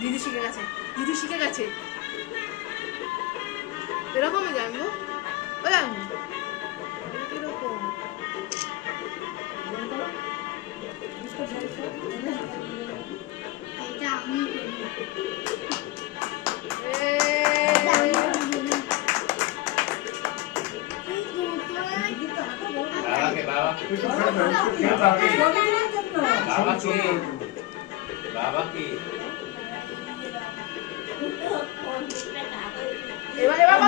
দিদি শিখে গেছে, দিদি শিখে গেছে। এরকমই জানবো, ও জানবো এরকম।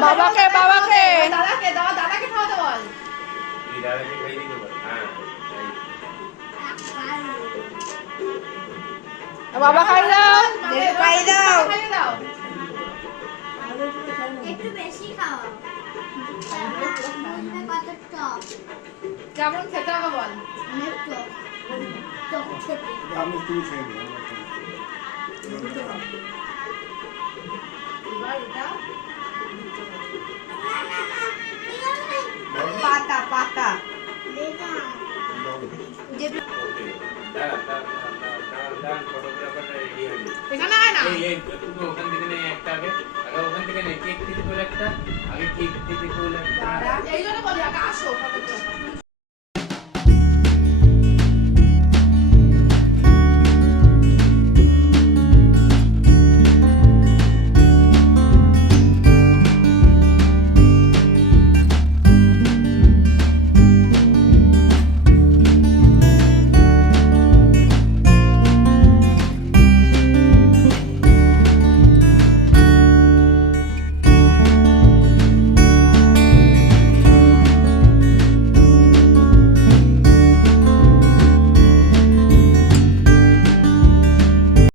বাবাকে বাবাকে দাদাকে দাদাকে খাওয়াতে বল। বাবা খাই দাও, খাই দাও, খাইয়ে দাও। একটু বেশি খাও। কত টক কেমন খেতে হবে বল। অনেক টক টক খেতে আমি তুমি খেয়ে দিও। এবার এটা পাতা পাতা যে এখানে আয় না। তুমি ওখান থেকে নেই একটা আগে ওখান থেকে নেই কেক থেকে একটা আগে কেক থেকে এই জন্য বলি আগে আসো।